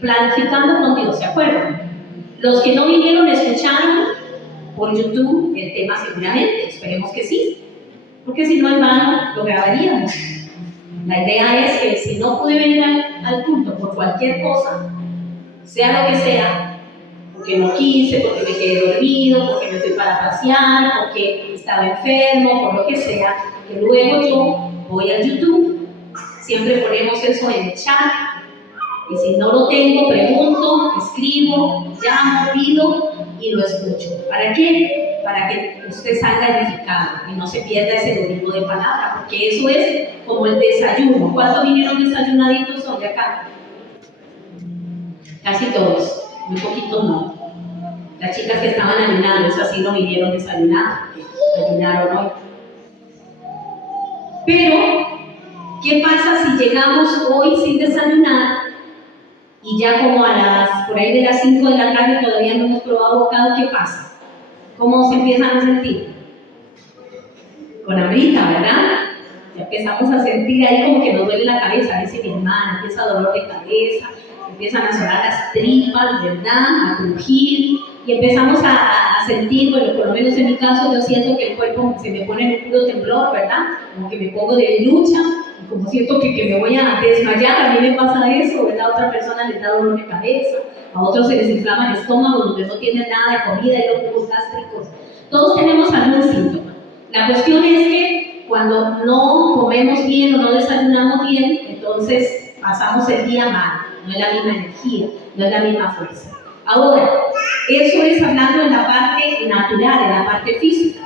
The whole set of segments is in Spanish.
planificando con Dios, ¿se acuerdan? Los que no vinieron escucharon por YouTube el tema seguramente, esperemos que sí, porque si no en vano lo grabaríamos. La idea es que si no pude venir al culto por cualquier cosa, sea lo que sea, porque no quise, porque me quedé dormido, porque me fui para pasear, porque estaba enfermo, por lo que sea, que luego yo voy a YouTube, siempre ponemos eso en el chat, y si no lo tengo, pregunto, escribo, llamo, pido y lo escucho. ¿Para qué? Para que usted salga edificado y no se pierda ese domingo de palabra, porque eso es como el desayuno. ¿Cuántos vinieron desayunaditos hoy acá? Casi todos, muy poquitos no. Las chicas que estaban ayunando, esas sí no vinieron desayunando, ayunaron hoy. Pero, ¿qué pasa si llegamos hoy sin desayunar y ya como por ahí de las 5 de la tarde todavía no hemos probado bocado? ¿Qué pasa? ¿Cómo se empiezan a sentir? Con hambrita, ¿verdad? Ya empezamos a sentir ahí como que nos duele la cabeza, dice mi hermana, empieza dolor de cabeza, empiezan a sonar las tripas, ¿verdad? A crujir, y empezamos a sentir, bueno, por lo menos en mi caso, yo siento que el cuerpo se me pone en un puro temblor, ¿verdad? Como que me pongo de lucha, y como siento que me voy a desmayar, a mí me pasa eso, ¿verdad? A otra persona le da dolor de cabeza, a otros se les inflama el estómago donde no tienen nada de comida y los jugos gástricos. Todos tenemos algún síntoma. La cuestión es que cuando no comemos bien o no desayunamos bien, entonces pasamos el día mal, no es la misma energía, no es la misma fuerza. Ahora, eso es hablando en la parte natural, en la parte física.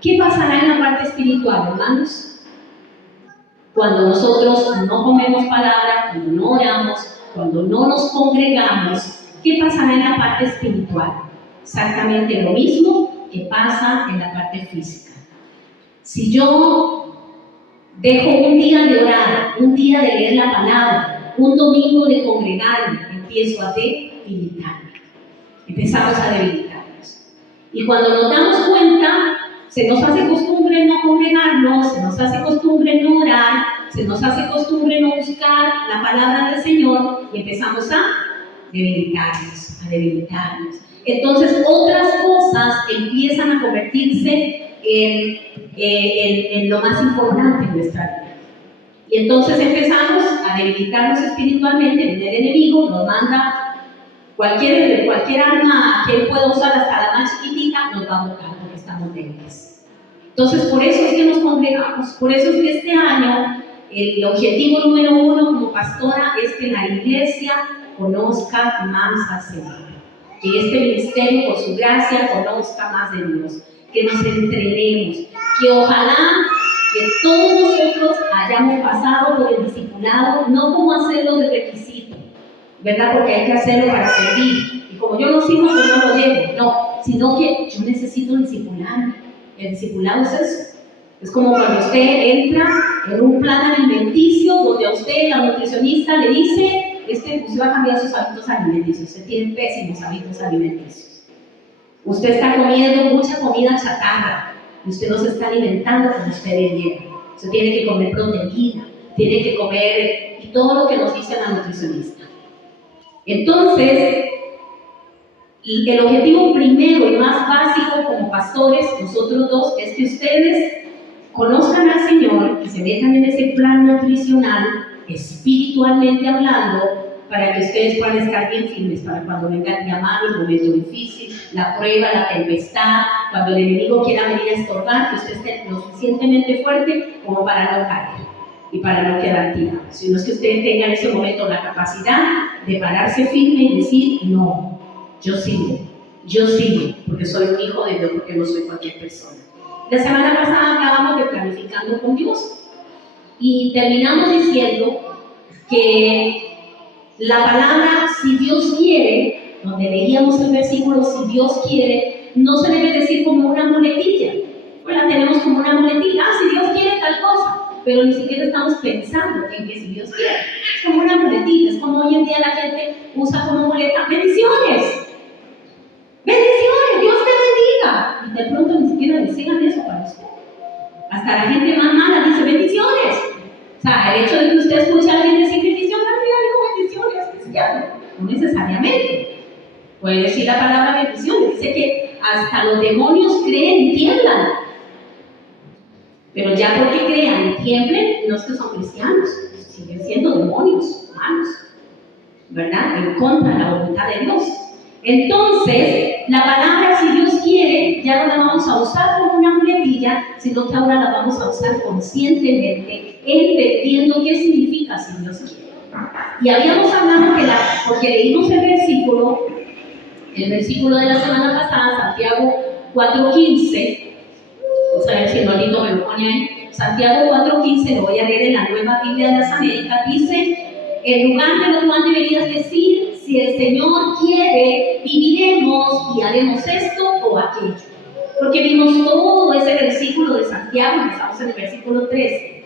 ¿Qué pasará en la parte espiritual, hermanos? Cuando nosotros no comemos palabra, cuando no oramos, cuando no nos congregamos, ¿qué pasará en la parte espiritual? Exactamente lo mismo que pasa en la parte física. Si yo dejo un día de orar, un día de leer la palabra, un domingo de congregarme, empiezo a debilitarme. Empezamos a debilitarnos. Y cuando nos damos cuenta, se nos hace costumbre no congregarnos, se nos hace costumbre no orar, se nos hace costumbre no buscar la palabra del Señor y empezamos a debilitarnos, a debilitarnos. Entonces otras cosas empiezan a convertirse en lo más importante en nuestra vida. Y entonces empezamos a debilitarnos espiritualmente, viene el enemigo, nos manda cualquier arma que él pueda usar, hasta la más chiquitita, nos va a tocar porque estamos débiles. Entonces por eso es que nos congregamos, por eso es que este año el objetivo número 1 como pastora es que la iglesia conozca más al Señor, que este ministerio por su gracia conozca más de Dios, que nos entrenemos, que ojalá que todos nosotros hayamos pasado por el discipulado, no como hacerlo de requisito, ¿verdad? Porque hay que hacerlo para servir. Y como yo no sirvo, pues no lo llevo. No, sino que yo necesito discipularme. El discipulado es eso. Es como cuando usted entra en un plan alimenticio donde a usted, la nutricionista, le dice, usted va a cambiar sus hábitos alimenticios, usted tiene pésimos hábitos alimenticios. Usted está comiendo mucha comida chatarra y usted no se está alimentando como usted debiera. Usted tiene que comer proteína, tiene que comer y todo lo que nos dice la nutricionista. Entonces, el objetivo primero y más básico como pastores, nosotros dos, es que ustedes conozcan al Señor y se metan en ese plan nutricional, espiritualmente hablando, para que ustedes puedan estar bien firmes para cuando venga el llamado, el momento difícil, la prueba, la tempestad, cuando el enemigo quiera venir a estorbar, que usted esté lo suficientemente fuerte como para no caer y para no quedar tirado, sino es que ustedes tengan en ese momento la capacidad de pararse firme y decir, no, yo sigo, porque soy un hijo de Dios, porque no soy cualquier persona. La semana pasada hablábamos de planificando con Dios y terminamos diciendo que la palabra si Dios quiere, donde leíamos el versículo si Dios quiere, no se debe decir como una muletilla. Pues la tenemos como una muletilla, si Dios quiere tal cosa, pero ni siquiera estamos pensando en que si Dios quiere. Es como una muletilla, es como hoy en día la gente usa como muleta, bendiciones, Dios te bendiga. Y de pronto ni siquiera decían eso para usted. Hasta la gente más mala dice bendiciones. O sea, el hecho de que usted escuche a alguien decir bendiciones, bendiciones, necesariamente. Puede decir la palabra bendición, dice que hasta los demonios creen y tiemblan. Pero ya porque crean y tiemblen, no es que son cristianos, siguen siendo demonios humanos, ¿verdad? En contra de la voluntad de Dios. Entonces, la palabra, si Dios quiere, ya no la vamos a usar como una muletilla, sino que ahora la vamos a usar conscientemente, entendiendo qué significa si Dios quiere. Y habíamos hablado porque leímos el versículo de la semana pasada, Santiago 4:15. Vamos a ver si Nolito me lo pone ahí. Santiago 4:15, lo voy a leer en la Nueva Biblia de las Américas. Dice: en lugar de lo cual deberías decir, si el Señor quiere, viviremos y haremos esto o aquello. Porque vimos todo ese versículo de Santiago, empezamos en el versículo 13.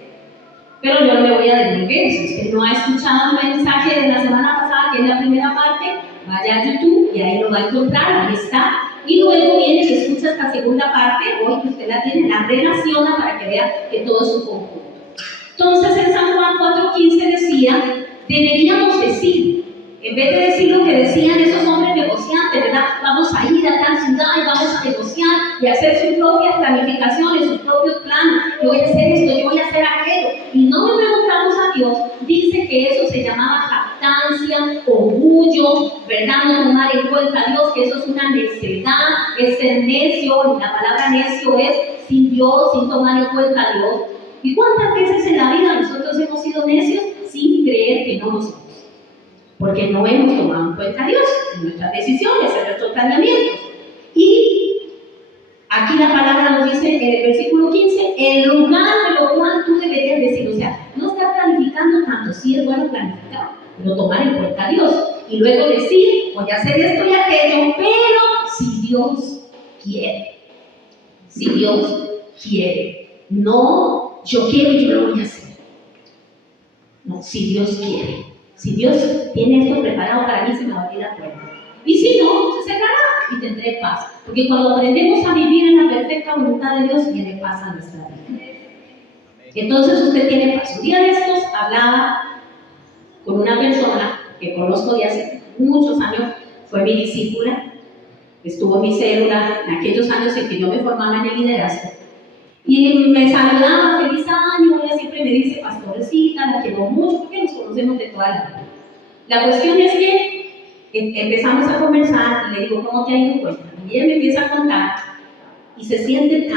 Pero yo no me voy a devolver. Si usted no ha escuchado el mensaje de la semana pasada, que es la primera parte, vaya a YouTube y ahí lo va a encontrar, ahí está. Y luego viene y escucha esta segunda parte, hoy que usted la tiene, la relaciona para que vea que todo es un conjunto. Entonces en San Juan 4:15 decía, deberíamos decir, en vez de decir lo que decían esos hombres negociantes, ¿verdad? Vamos a ir a tal ciudad y vamos a negociar y hacer sus propias planificaciones, sus propios planes. Yo voy a hacer esto, yo voy a hacer aquello. Y no le preguntamos a Dios. Dice que eso se llamaba jactancia, orgullo, ¿verdad? No tomar en cuenta a Dios, que eso es una necedad, es ser necio. Y la palabra necio es sin Dios, sin tomar en cuenta a Dios. ¿Y cuántas veces en la vida nosotros hemos sido necios sin creer que no lo somos? Porque no hemos tomado en cuenta a Dios en nuestras decisiones, en nuestros planeamientos. Y aquí la palabra nos dice en el versículo 15, en lugar de lo cual tú deberías decir, o sea, no estar planificando tanto, sí es bueno planificar, pero tomar en cuenta a Dios. Y luego decir, voy a hacer esto y aquello, pero si Dios quiere. Si Dios quiere. No, yo quiero y yo lo voy a hacer. No, si Dios quiere. Si Dios tiene esto preparado para mí, se me va a abrir la puerta. Y si no, se cerrará y tendré paz. Porque cuando aprendemos a vivir en la perfecta voluntad de Dios, viene paz a nuestra vida. Entonces usted tiene paz. Un día de estos hablaba con una persona que conozco de hace muchos años, fue mi discípula, estuvo en mi célula en aquellos años en que yo me formaba en el liderazgo. Y me saludaba, feliz año, ella siempre me dice, pastorecita, la quiero mucho, porque nos conocemos de toda la vida. La cuestión es que empezamos a conversar y le digo, ¿cómo te ha ido? Y ella me empieza a contar y se siente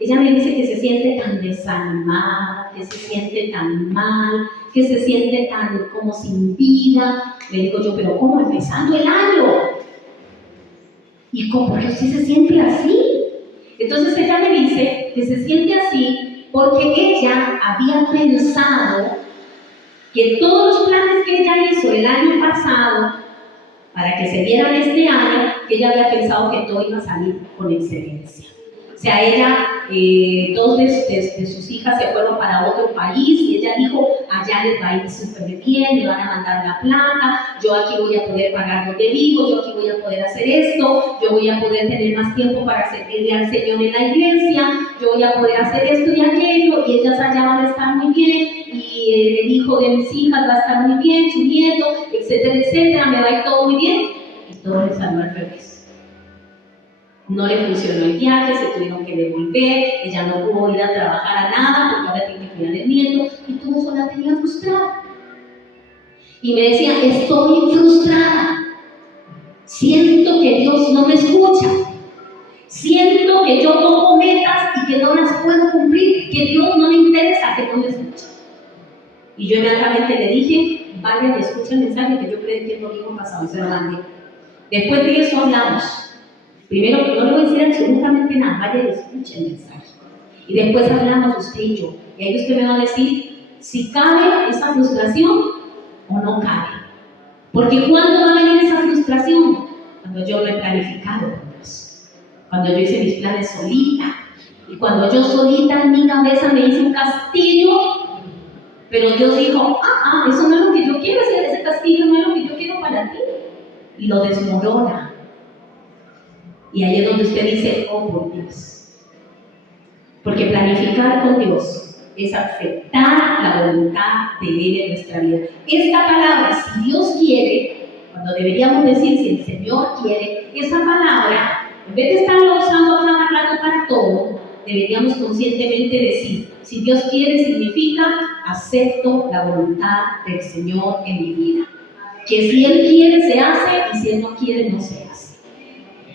ella me dice que se siente tan desanimada, que se siente tan mal, que se siente tan como sin vida. Le digo yo, pero ¿cómo? Empezando el año. ¿Y cómo? ¿Por qué usted se siente así? Entonces ella me dice que se siente así porque ella había pensado que todos los planes que ella hizo el año pasado para que se dieran este año, que ella había pensado que todo iba a salir con excelencia. O sea, ella, dos de sus hijas se fueron para otro país y ella dijo, allá les va a ir súper bien, me van a mandar la plata, yo aquí voy a poder pagar lo que vivo, yo aquí voy a poder hacer esto, yo voy a poder tener más tiempo para servirle al Señor en la iglesia, yo voy a poder hacer esto y aquello, y ellas allá van a estar muy bien, y el hijo de mis hijas va a estar muy bien, su nieto, etcétera, etcétera, me va a ir todo muy bien, y todo le salió al revés. No le funcionó el viaje, se tuvieron que devolver, ella no pudo ir a trabajar a nada porque ahora tiene que cuidar del nieto y todo eso la tenía frustrada. Y me decía, estoy frustrada, siento que Dios no me escucha, siento que yo pongo metas y que no las puedo cumplir, que Dios no le interesa, que no me escucha. Y yo inmediatamente le dije, vaya y escucha el mensaje que yo prediqué el domingo pasado y se lo mandé. Después de eso hablamos. Primero, no le voy a decir absolutamente nada, vaya y escuche el mensaje. Y después hablamos usted y yo. Y ahí usted me va a decir si cabe esa frustración o no cabe. Porque ¿cuándo va a venir esa frustración? Cuando yo lo he planificado con Dios. Cuando yo hice mis planes solita. Y cuando yo solita en mi cabeza me hice un castillo, pero Dios dijo, eso no es lo que yo quiero hacer, ese castillo no es lo que yo quiero para ti. Y lo desmorona. Y ahí es donde usted dice, oh por Dios. Porque planificar con Dios es aceptar la voluntad de Él en nuestra vida. Esta palabra, si Dios quiere, cuando deberíamos decir si el Señor quiere, esa palabra, en vez de estarla usando a cada rato para todo, deberíamos conscientemente decir, si Dios quiere significa acepto la voluntad del Señor en mi vida. Que si Él quiere se hace y si Él no quiere no se hace.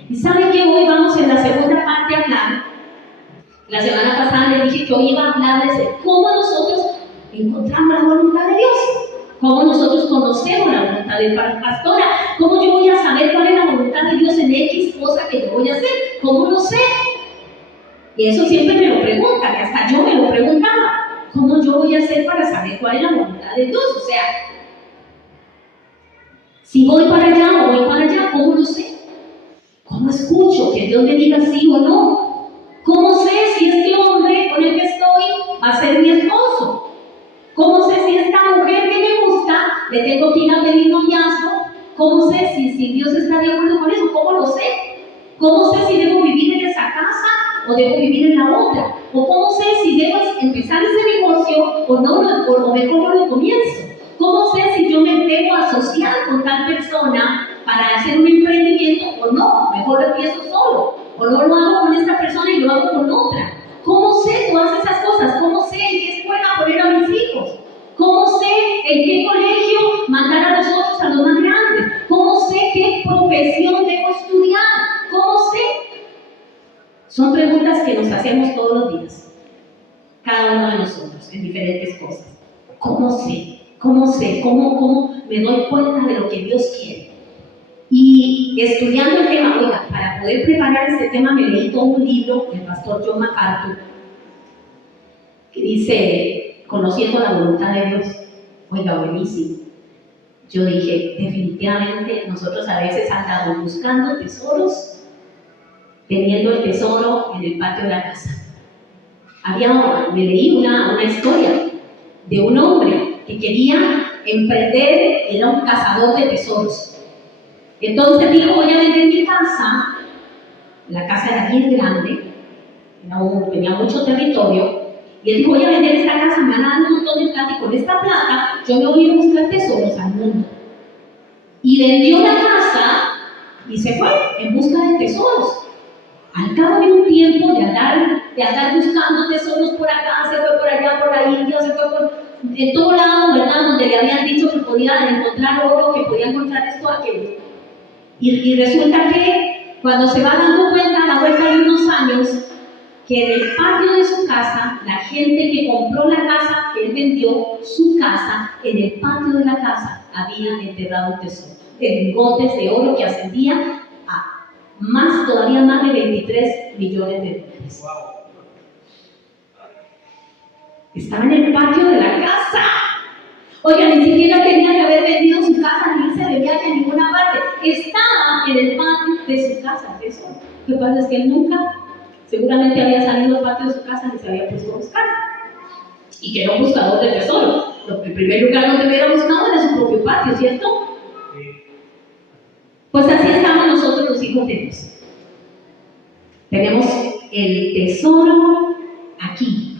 Y saben que hoy vamos en la segunda parte a hablar. La semana pasada les dije que hoy iba a hablarles de cómo nosotros encontramos la voluntad de Dios, cómo nosotros conocemos la voluntad de pastora, cómo yo voy a saber cuál es la voluntad de Dios en X cosa que yo voy a hacer, cómo lo sé. Y eso siempre me lo preguntan, que hasta yo me lo preguntaba, ¿cómo yo voy a hacer para saber cuál es la voluntad de Dios? O sea, si voy para allá o voy para allá, ¿cómo lo sé? ¿Cómo escucho que Dios me diga sí o no? ¿Cómo sé si este hombre con el que estoy va a ser mi esposo? ¿Cómo sé si esta mujer que me gusta le tengo que ir a pedir noviazgo? ¿Cómo sé si Dios está de acuerdo con eso? ¿Cómo lo sé? ¿Cómo sé si debo vivir en esa casa o debo vivir en la otra? ¿O cómo sé si debo empezar ese negocio o no, o mejor no lo comienzo? ¿Cómo sé si yo me debo asociar con tal persona para hacer un emprendimiento o no? Mejor lo empiezo solo. O no lo hago con esta persona y lo hago con otra. ¿Cómo sé todas esas cosas? ¿Cómo sé en qué escuela poner a mis hijos? ¿Cómo sé en qué colegio mandar a los otros a los más grandes? ¿Cómo sé qué profesión debo estudiar? ¿Cómo sé? Son preguntas que nos hacemos todos los días, cada uno de nosotros, en diferentes cosas. ¿Cómo sé? ¿Cómo sé? ¿Cómo me doy cuenta de lo que Dios quiere? Y estudiando el tema, oiga, para poder preparar este tema me leí todo un libro del pastor John MacArthur que dice, conociendo la voluntad de Dios. Oiga, buenísimo. Yo dije, definitivamente nosotros a veces andamos buscando tesoros, teniendo el tesoro en el patio de la casa. Me leí una historia de un hombre que quería emprender, era un cazador de tesoros. Entonces dijo, voy a vender mi casa. La casa era bien grande, tenía mucho territorio, y él dijo, voy a vender esta casa, me van a dar un montón de plata, y con esta plata yo me voy a ir a buscar tesoros al mundo. Y vendió la casa y se fue en busca de tesoros. Al cabo de un tiempo de andar buscando tesoros por acá, se fue por allá, por la India, se fue en todo lado, ¿verdad? Donde le habían dicho que podía encontrar oro, que podía encontrar esto, aquello. Y resulta que cuando se va dando cuenta a la vuelta de unos años, que en el patio de su casa, la gente que compró la casa, que él vendió su casa, en el patio de la casa habían enterrado un tesoro, lingotes de oro que ascendían a todavía más de 23 millones de dólares. Estaba en el patio de la casa. Oiga, ni siquiera tenía que haber vendido su casa ni irse de viaje a ninguna parte. Estaba en el patio de su casa. Eso. Lo que pasa es que él nunca, seguramente había salido al patio de su casa y se había puesto a buscar. Y que era un buscador de tesoro. En primer lugar, donde hubiera buscado era su propio patio, ¿cierto? Pues así estamos nosotros los hijos de Dios. Tenemos el tesoro aquí,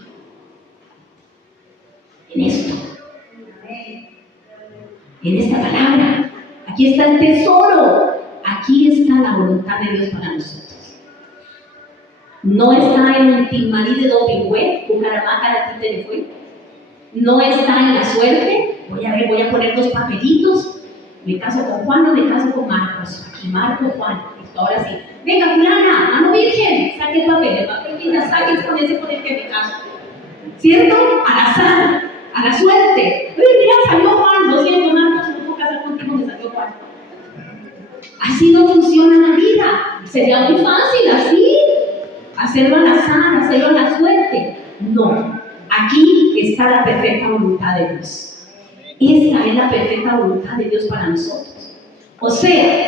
en esto, en esta palabra. Aquí está el tesoro, aquí está la voluntad de Dios para nosotros. No está en un timarí de dopingüe, Bucaramanga, la tinte de fue. No está en la suerte. Voy a poner 2 papelitos. Me caso con Juan o me caso con Marcos. Aquí Marco, Juan. Ahora sí. Venga, fulana, mano virgen, saque el papel que ya saques con ese con el que me caso. ¿Cierto? Al azar, a la suerte. Uy, mira, salió Juan. Lo siento, Marcos, no puedo casar contigo, me salió Juan. Así no funciona la vida. Sería muy fácil así. Hacerlo al azar, hacerlo a la suerte. No. Aquí está la perfecta voluntad de Dios. Esta es la perfecta voluntad de Dios para nosotros. O sea,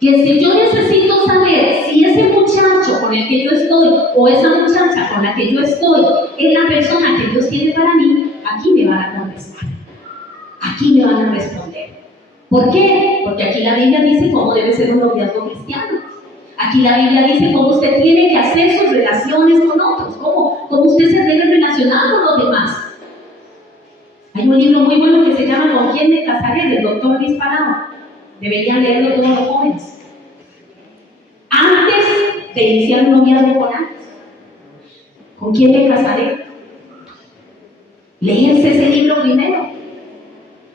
que si yo necesito saber si ese muchacho con el que yo estoy o esa muchacha con la que yo estoy es la persona que Dios tiene para mí, aquí me van a contestar. Aquí me van a responder. ¿Por qué? Porque aquí la Biblia dice cómo debe ser un noviazgo cristiano. Aquí la Biblia dice cómo usted tiene que hacer sus relaciones con otros, cómo usted se debe relacionar con los demás. Hay un libro muy bueno que se llama ¿Con quién me casaré? Del doctor Luis Parado. Deberían leerlo todos los jóvenes. Antes de iniciar un noviazgo con alguien, ¿con quién me casaré? Leerse ese libro primero.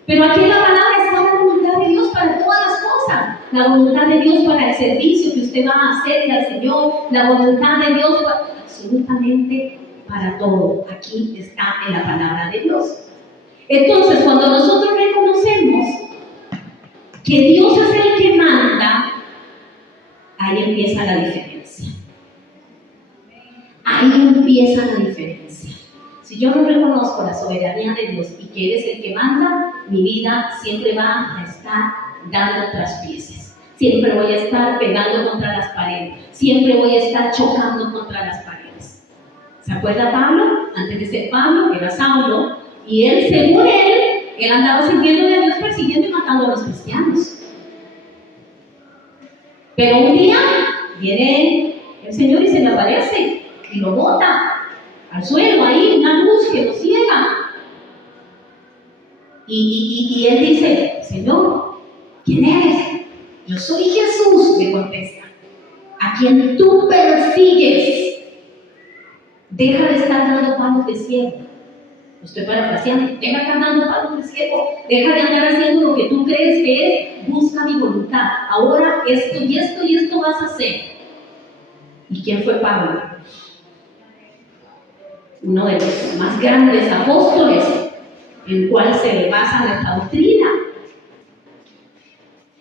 Pero aquí en la palabra está la voluntad de Dios para todas las cosas. La voluntad de Dios para el servicio que usted va a hacer al Señor. La voluntad de Dios para absolutamente para todo. Aquí está en la palabra de Dios. Entonces, cuando nosotros reconocemos que Dios es el que manda, ahí empieza la diferencia. Ahí empieza la diferencia. Si yo no reconozco la soberanía de Dios y que Él es el que manda, mi vida siempre va a estar dando traspieces. Siempre voy a estar pegando contra las paredes. Siempre voy a estar chocando contra las paredes. ¿Se acuerda Pablo? Antes de ser Pablo, era Saulo. Y él, según él andaba sirviendo a Dios, persiguiendo y matando a los cristianos. Pero un día viene el Señor y se le aparece y lo bota al suelo, ahí, una luz que lo ciega. Y él dice: Señor, ¿quién eres? Yo soy Jesús, le contesta, a quien tú persigues. Deja de estar dando palos de ciego. Lo estoy parafraseando. Deja de estar dando palos de ciego. Deja de andar haciendo lo que tú crees que es. Busca mi voluntad. Ahora esto y esto y esto vas a hacer. ¿Y quién fue Pablo? Uno de los más grandes apóstoles, en el cual se basa nuestra doctrina.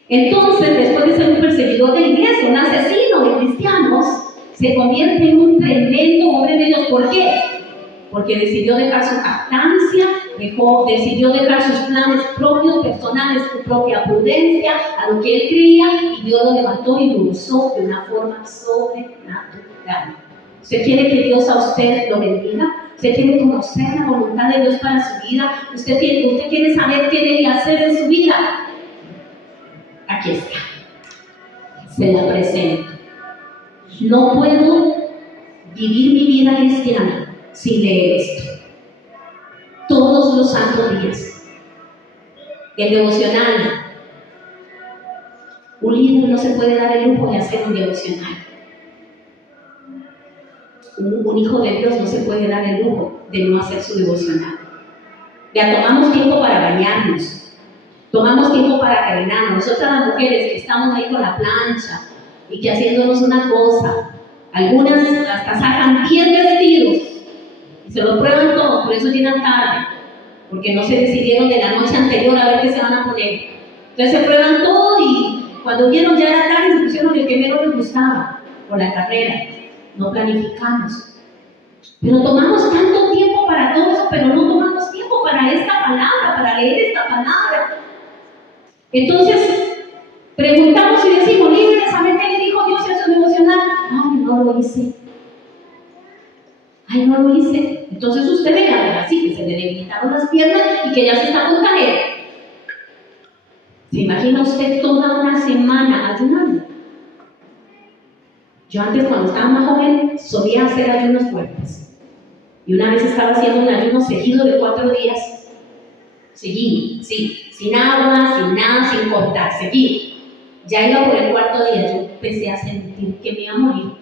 Entonces, después de ser un perseguidor de la iglesia, un asesino de cristianos, se convierte en un tremendo hombre de Dios. ¿Por qué? Porque decidió dejar su jactancia, decidió dejar sus planes propios, personales, su propia prudencia, a lo que él creía, y Dios lo levantó y lo usó de una forma sobrenatural. ¿Usted quiere que Dios a usted lo bendiga? ¿Usted quiere conocer la voluntad de Dios para su vida? ¿Usted quiere saber qué debe hacer en su vida? Aquí está. Se la presento. No puedo vivir mi vida cristiana sin leer esto. Todos los santos días. El devocional. Un líder no se puede dar el lujo de hacer un devocional. Un hijo de Dios no se puede dar el lujo de no hacer su devocional. Ya tomamos tiempo para bañarnos, tomamos tiempo para caminarnos. Nosotras las mujeres que estamos ahí con la plancha y que haciéndonos una cosa, algunas hasta sacan 10 vestidos y se los prueban todos, por eso llegan tarde, porque no se decidieron de la noche anterior a ver qué se van a poner. Entonces se prueban todo y cuando vieron ya era tarde se pusieron el que menos les gustaba por la carrera. No planificamos. Pero tomamos tanto tiempo para todo eso, pero no tomamos tiempo para esta palabra, para leer esta palabra. Entonces, preguntamos y decimos: líderes, ¿saben qué le dijo Dios en su devocional? Ay, no lo hice. Ay, no lo hice. Entonces usted ve así que se le debilitaron las piernas y que ya se está con caer. ¿Se imagina usted toda una semana ayunando? Yo antes, cuando estaba más joven, solía hacer ayunos fuertes. Y una vez estaba haciendo un ayuno seguido de 4 días. Seguido, sí. Sin agua, sin nada, sin cortar, seguido. Ya iba por el 4.º día, yo empecé a sentir que me iba a morir.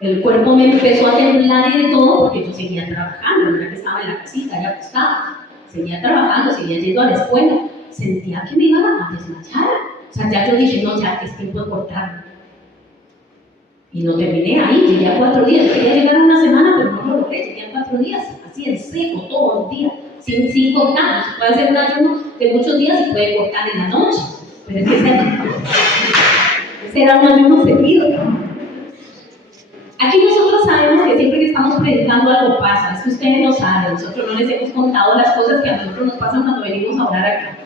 El cuerpo me empezó a temblar y de todo, porque yo seguía trabajando. No era que estaba en la casita, ya acostada. Seguía trabajando, seguía yendo a la escuela. Sentía que me iba a desmayar. O sea, ya yo dije: no, ya es tiempo de cortarlo. Y no terminé ahí, llegué a 4 días. Quería llegar a una semana, pero no lo logré. Llegué a 4 días, así en seco, todos los días, sin cortar. Se puede hacer un ayuno de muchos días, se puede cortar en la noche. Pero es que ese era un ayuno seguido. Aquí nosotros sabemos que siempre que estamos predicando algo pasa. Es que ustedes lo saben. Nosotros no les hemos contado las cosas que a nosotros nos pasan cuando venimos a orar acá.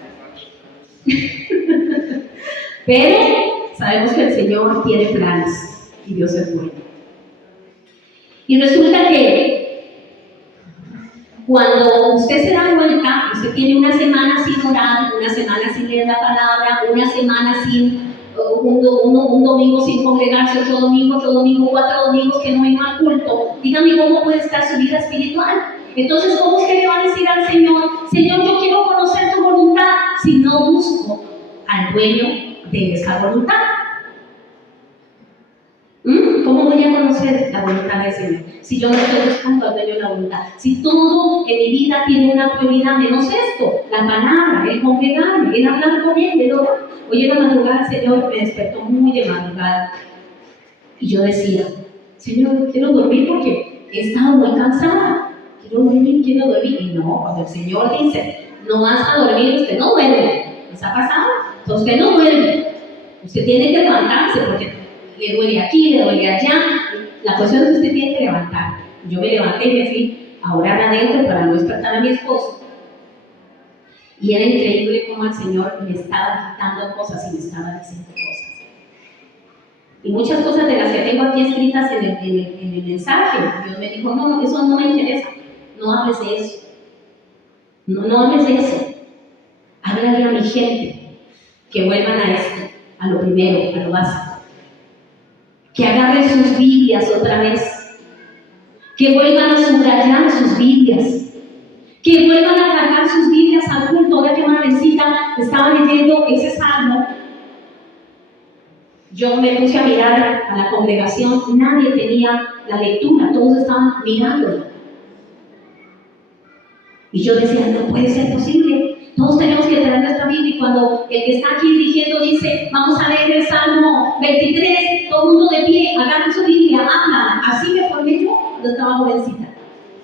Pero sabemos que el Señor tiene planes y Dios es bueno. Y resulta que cuando usted se da cuenta, usted tiene una semana sin orar, una semana sin leer la palabra, una semana sin un domingo sin congregarse, otro domingo, 4 domingos que no vino al culto. Dígame cómo puede estar su vida espiritual. Entonces, ¿cómo usted le va a decir al Señor: Señor, yo quiero conocer tu voluntad? si no busco al dueño de esa voluntad? ¿Cómo voy a conocer la voluntad del Señor si yo no estoy buscando al dueño de la voluntad? Si todo en mi vida tiene una prioridad menos esto, la palabra, el congregarme, el hablar con Él, el orar. Hoy en la madrugada el Señor me despertó muy de madrugada y yo decía, Señor, quiero dormir porque he estado muy cansada. Quiero dormir. Y no, cuando el Señor dice, no vas a dormir, usted no duerme. ¿Les ha pasado? Entonces usted no duerme. Usted tiene que levantarse porque le duele aquí, le duele allá. La cuestión es que usted tiene que levantar. Yo me levanté y me fui a orar adentro para no despertar a mi esposo. Y era increíble cómo el Señor me estaba quitando cosas y me estaba diciendo cosas. Y muchas cosas de las que tengo aquí escritas en el mensaje, Dios me dijo, no, eso no me interesa. No hables de eso. No hables de eso. Háblale a mi gente que vuelvan a esto, a lo primero, a lo básico. Que agarren sus Biblias otra vez, que vuelvan a subrayar sus Biblias, que vuelvan a cargar sus Biblias al culto. Ahora que Marlencita estaba leyendo ese salmo, yo me puse a mirar a la congregación, nadie tenía la lectura, todos estaban mirándola. Y yo decía, no puede ser posible. Todos tenemos que traer nuestra Biblia y cuando el que está aquí dirigiendo dice, vamos a leer el Salmo 23, todo el mundo de pie, agarren su Biblia, hablan. Así me formé yo cuando estaba jovencita.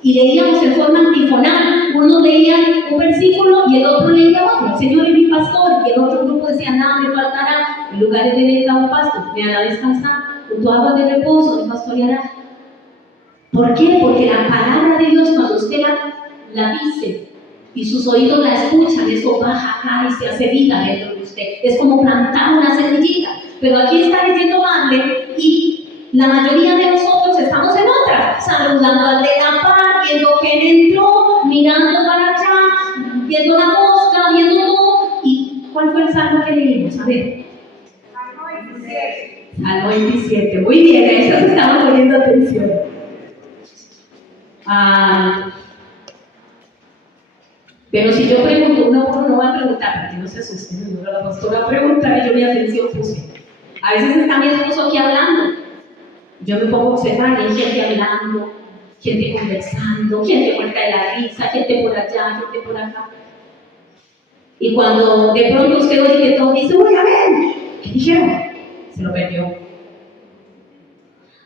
Y leíamos en forma antifonal. Uno leía un versículo y el otro leía otro. El Señor es mi pastor. Y el otro grupo decía, nada me faltará. En lugares de leer un pasto, me hará descansar. Junto a aguas de reposo, me pastoreará. ¿Por qué? Porque la palabra de Dios, cuando usted la dice y sus oídos la escuchan, eso baja acá y se hace vida dentro de usted. Es como plantar una semillita. Pero aquí está leyendo Marle y la mayoría de nosotros estamos en otra, saludando al de la par, viendo quién entró, mirando para allá, viendo la mosca, viendo todo. ¿Y cuál fue el salmo que leímos? A ver. Salmo 27. Salmo 27. Muy bien, a eso se estaban poniendo atención. Pero si yo pregunto, uno no va a preguntar, porque no se asusten, la pastora pregunta y yo mi atención puse. A veces está mi esposo aquí hablando, yo me pongo a observar y hay gente hablando, gente conversando, gente muerta de la risa, gente por allá, gente por acá. Y cuando de pronto usted oye que todo dice, uy, a ver, ¿qué dijeron? Se lo perdió.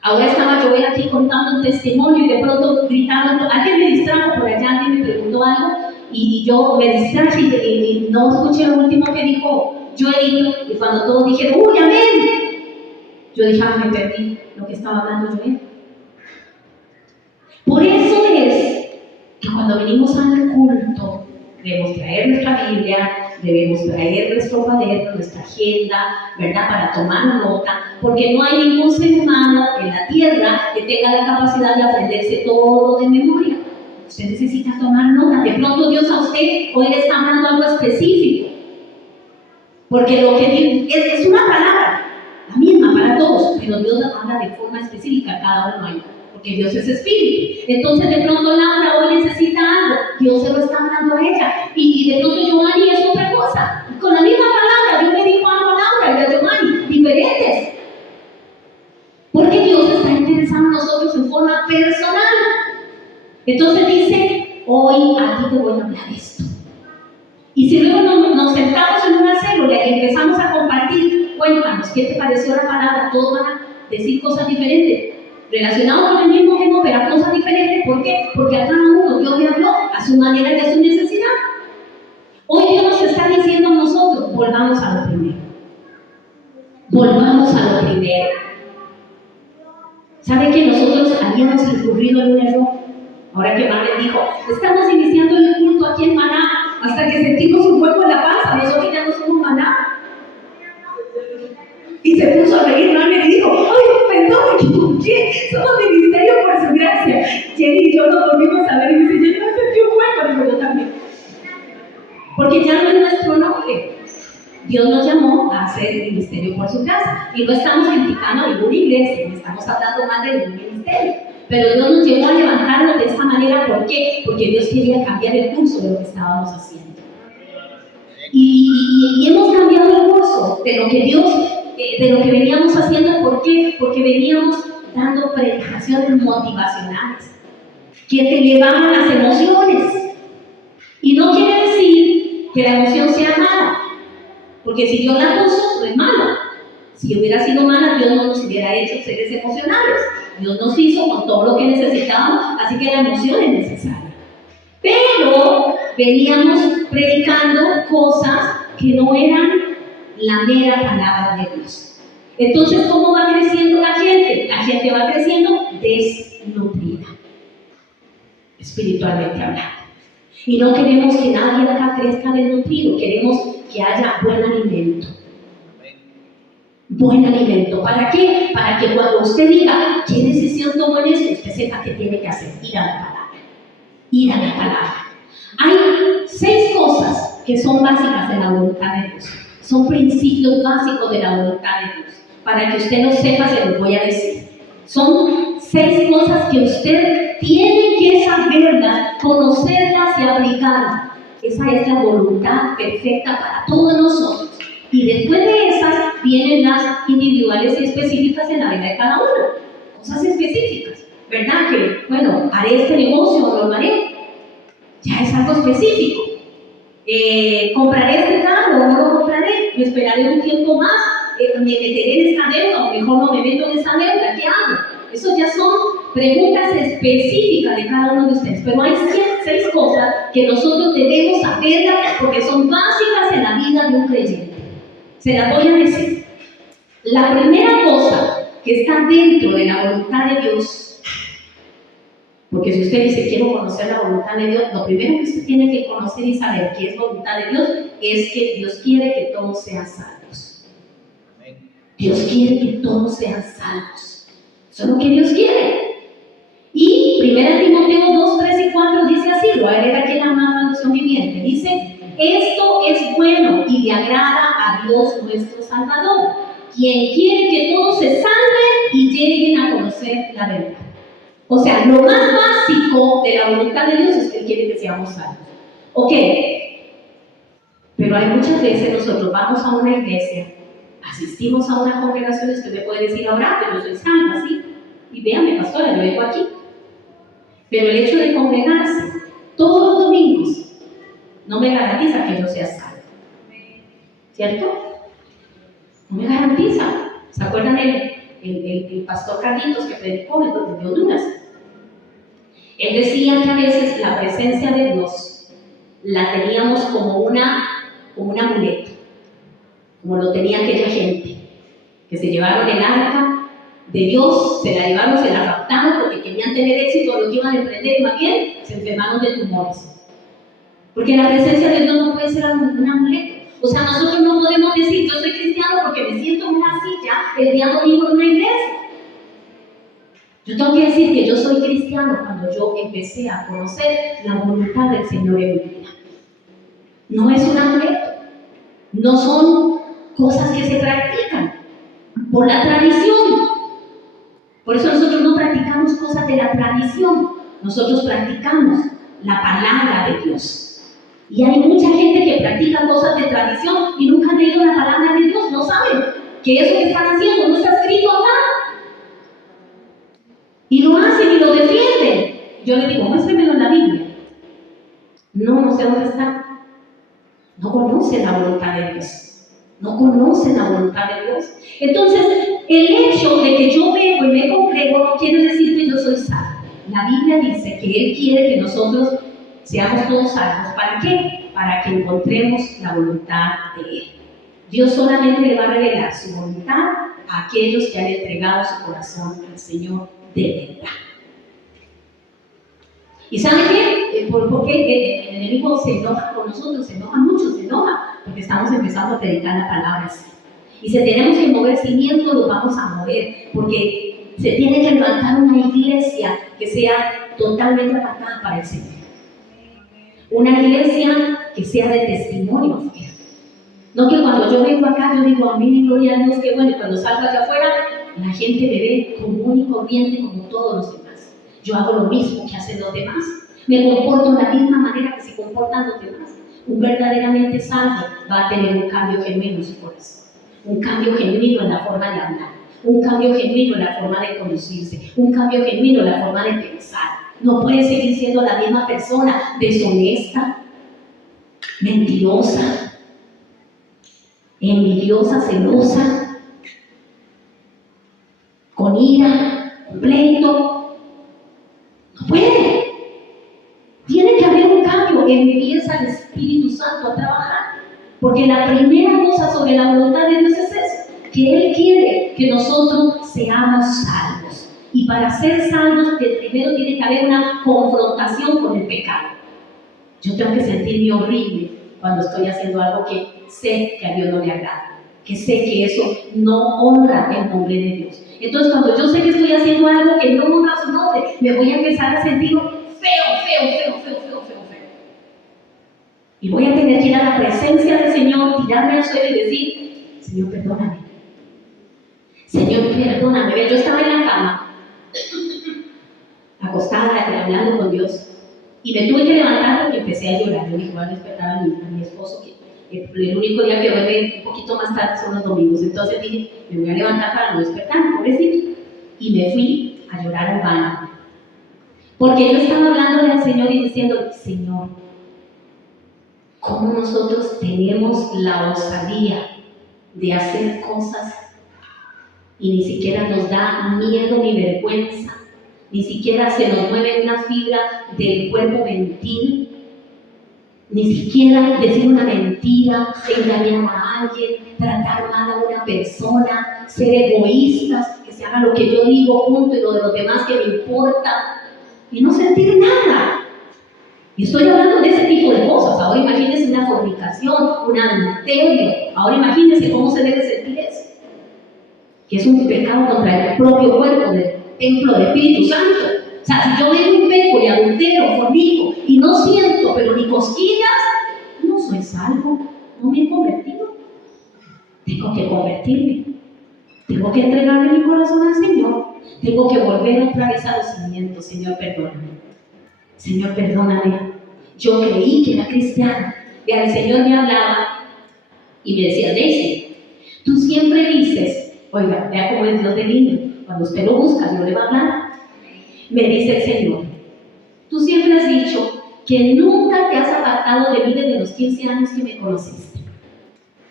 Ahora estaba yo aquí contando un testimonio y de pronto gritando, alguien me distrajo por allá, alguien me preguntó algo y yo me distraje y no escuché lo último que dijo Joel. Y cuando todos dijeron, ¡uy, amén! Yo dije, me perdí lo que estaba hablando Joel. Por eso es que cuando venimos al culto debemos traer nuestra Biblia, debemos traer nuestro cuaderno, nuestra agenda, ¿verdad? Para tomar nota, porque no hay ningún ser humano en la tierra que tenga la capacidad de aprenderse todo de memoria. Usted necesita tomar nota. De pronto Dios a usted hoy le está hablando algo específico, porque lo que es una palabra, la misma para todos, pero Dios la habla de forma específica a cada uno ahí. Porque Dios es espíritu. Entonces de pronto Laura hoy necesita algo, Dios se lo está hablando a ella. Y de pronto Giovanni es otra cosa. Con la misma palabra, Dios le dijo algo a Laura y a Giovanni, diferentes. Porque Dios está interesado en nosotros en forma personal. Entonces dice, hoy a ti te voy a hablar esto. Y si luego nos sentamos en una célula y empezamos a compartir, cuéntanos, ¿qué te pareció la palabra? Todos van a decir cosas diferentes. Relacionado con el mismo tema, pero cosas diferentes. ¿Por qué? Porque a cada uno Dios le habló a su manera y a su necesidad. Hoy Dios nos está diciendo a nosotros, volvamos a lo primero. Volvamos a lo primero. ¿Sabe que nosotros habíamos incurrido en un error? Ahora que Marlene dijo, estamos iniciando el culto aquí en Maná, hasta que sentimos un cuerpo en la panza, nosotros ya no somos Maná. Y se puso a reír, Marlene, y dijo, ay, perdón, me equivoqué, somos ministerio por su gracia. Jenny y yo nos volvimos a ver y dice, yo no sentí un cuerpo, digo yo también. Porque ya no es nuestro nombre. Dios nos llamó a hacer el ministerio por su gracia. Y no estamos criticando a ninguna iglesia, no estamos hablando mal de ningún ministerio. Pero Dios nos llevó a levantarnos de esta manera. ¿Por qué? Porque Dios quería cambiar el curso de lo que estábamos haciendo. Y hemos cambiado el curso de lo que Dios, de lo que veníamos haciendo. ¿Por qué? Porque veníamos dando predicaciones motivacionales que te elevaban las emociones. Y no quiere decir que la emoción sea mala, porque si Dios la puso, no es mala. Si hubiera sido mala, Dios no nos hubiera hecho seres emocionales. Dios nos hizo con todo lo que necesitábamos, así que la emoción es necesaria. Pero veníamos predicando cosas que no eran la mera palabra de Dios. Entonces, ¿cómo va creciendo la gente? La gente va creciendo desnutrida, espiritualmente hablando. Y no queremos que nadie acá crezca desnutrido, queremos que haya buen alimento. Buen alimento. ¿Para qué? Para que cuando usted diga qué decisión tomó en eso, usted sepa qué tiene que hacer. Ir a la palabra. Ir a la palabra. Hay 6 cosas que son básicas de la voluntad de Dios. Son principios básicos de la voluntad de Dios. Para que usted lo sepa, se los voy a decir. Son 6 cosas que usted tiene que saberlas, conocerlas y aplicarlas. Esa es la voluntad perfecta para todos nosotros. Y después de esas vienen las individuales y específicas en la vida de cada uno. Cosas específicas, ¿verdad? Que, bueno, haré este negocio o no lo haré. Ya es algo específico. ¿Compraré este carro o no lo compraré? ¿Me esperaré un tiempo más? ¿Me meteré en esta deuda o mejor no me meto en esa deuda? ¿Qué hago? Eso ya son preguntas específicas de cada uno de ustedes. Pero hay 6 cosas que nosotros debemos saberlas porque son básicas en la vida de un creyente. Se las voy a decir. La primera cosa que está dentro de la voluntad de Dios, porque si usted dice quiero conocer la voluntad de Dios, lo primero que usted tiene que conocer y saber qué es voluntad de Dios es que Dios quiere que todos sean salvos. Dios quiere que todos sean salvos. Eso es lo que Dios quiere. Y 1 Timoteo 2, 3 y 4 dice así, lo voy a leer aquí en la nueva traducción viviente. Dice: esto es bueno y le agrada a Dios nuestro Salvador, quien quiere que todos se salven y lleguen a conocer la verdad. O sea, lo más básico de la voluntad de Dios es que Él quiere que seamos salvos. Ok, pero hay muchas veces nosotros vamos a una iglesia, asistimos a una congregación, usted me puede decir ahora que yo soy salva, ¿sí? Y véanme, pastora, yo vengo aquí. Pero el hecho de congregarse todos los domingos no me garantiza que yo sea salvo. ¿Cierto? No me garantiza. ¿Se acuerdan el pastor Carlitos que predicó de Honduras? Él decía que a veces la presencia de Dios la teníamos como un amuleto, como lo tenía aquella gente, que se llevaron el arca de Dios, se la llevaron, se la raptaron porque querían tener éxito en lo que iban a emprender, y más bien se enfermaron de tumores. Porque la presencia de Dios no puede ser un amuleto. O sea, nosotros no podemos decir yo soy cristiano porque me siento en una silla el día domingo en una iglesia. Yo tengo que decir que yo soy cristiano cuando yo empecé a conocer la voluntad del Señor en mi vida. No es un amuleto. No son cosas que se practican por la tradición. Por eso nosotros no practicamos cosas de la tradición. Nosotros practicamos la palabra de Dios. Y hay mucha gente que practica cosas de tradición y nunca han leído la palabra de Dios, no saben que eso que están haciendo no está escrito acá. Y lo hacen y lo defienden. Yo les digo, muéstrenmelo en la Biblia. No sé dónde está. No conocen la voluntad de Dios. No conocen la voluntad de Dios. Entonces, el hecho de que yo vengo y me congrego no quiere decir que yo soy salvo. La Biblia dice que Él quiere que nosotros seamos todos salvos. ¿Para qué? Para que encontremos la voluntad de Él. Dios solamente le va a revelar su voluntad a aquellos que han entregado su corazón al Señor de verdad. ¿Y sabe qué? Porque el enemigo se enoja con nosotros, se enoja mucho, se enoja, porque estamos empezando a predicar la palabra así. Y si tenemos que mover cimientos, lo vamos a mover, porque se tiene que levantar una iglesia que sea totalmente apartada para el Señor. Una iglesia que sea de testimonio. No que cuando yo vengo acá, yo digo amén, gloria a Dios, qué bueno, y cuando salgo allá afuera, la gente me ve común y corriente como todos los demás. Yo hago lo mismo que hacen los demás. Me comporto de la misma manera que se comportan los demás. Un verdaderamente salvo va a tener un cambio genuino en su corazón, un cambio genuino en la forma de hablar, un cambio genuino en la forma de conducirse, un cambio genuino en la forma de pensar. No puede seguir siendo la misma persona, deshonesta, mentirosa, envidiosa, celosa, con ira, con pleito. No puede. Tiene que haber un cambio. Empieza el Espíritu Santo a trabajar. Porque la primera cosa sobre la voluntad de Dios es eso, que Él quiere que nosotros seamos salvos. Y para ser salvos, primero tiene que haber una confrontación con el pecado. Yo tengo que sentirme horrible cuando estoy haciendo algo que sé que a Dios no le agrada, que sé que eso no honra el nombre de Dios. Entonces, cuando yo sé que estoy haciendo algo que no honra su nombre, me voy a empezar a sentir feo. Y voy a tener que ir a la presencia del Señor, tirarme al suelo y decir: Señor, perdóname. Señor, perdóname. Yo estaba en la cama, acostada, hablando con Dios, y me tuve que levantar porque empecé a llorar. Yo dije: voy a despertar a mi esposo, que el único día que duerme un poquito más tarde son los domingos. Entonces dije: me voy a levantar para no despertarme, pobrecito. Y me fui a llorar al baño. Porque yo estaba hablándole al Señor y diciendo: Señor, ¿cómo nosotros tenemos la osadía de hacer cosas y ni siquiera nos da miedo ni vergüenza? Ni siquiera se nos mueve una fibra del cuerpo mentir, ni siquiera decir una mentira, engañar a alguien, tratar mal a una persona, ser egoístas, que se haga lo que yo digo, punto, y lo de los demás que me importa, y no sentir nada. Y estoy hablando de ese tipo de cosas. Ahora imagínense una fornicación, un adulterio. Ahora imagínense cómo se debe sentir eso. Que es un pecado contra el propio cuerpo del templo del Espíritu Santo. O sea, si yo vengo un peco y adultero, fornico, y no siento, pero ni cosquillas, no soy salvo, no me he convertido. Tengo que convertirme. Tengo que entregarle mi corazón al Señor. Tengo que volver otra vez a los cimientos. Señor, perdóname. Señor, perdóname. Yo creí que era cristiana. Y el Señor me hablaba y me decía: Daisy, tú siempre dices, oiga, vea cómo es Dios de lindo. Cuando usted lo busca, Dios le va a hablar. Me dice el Señor: tú siempre has dicho que nunca te has apartado de mí desde los 15 años que me conociste.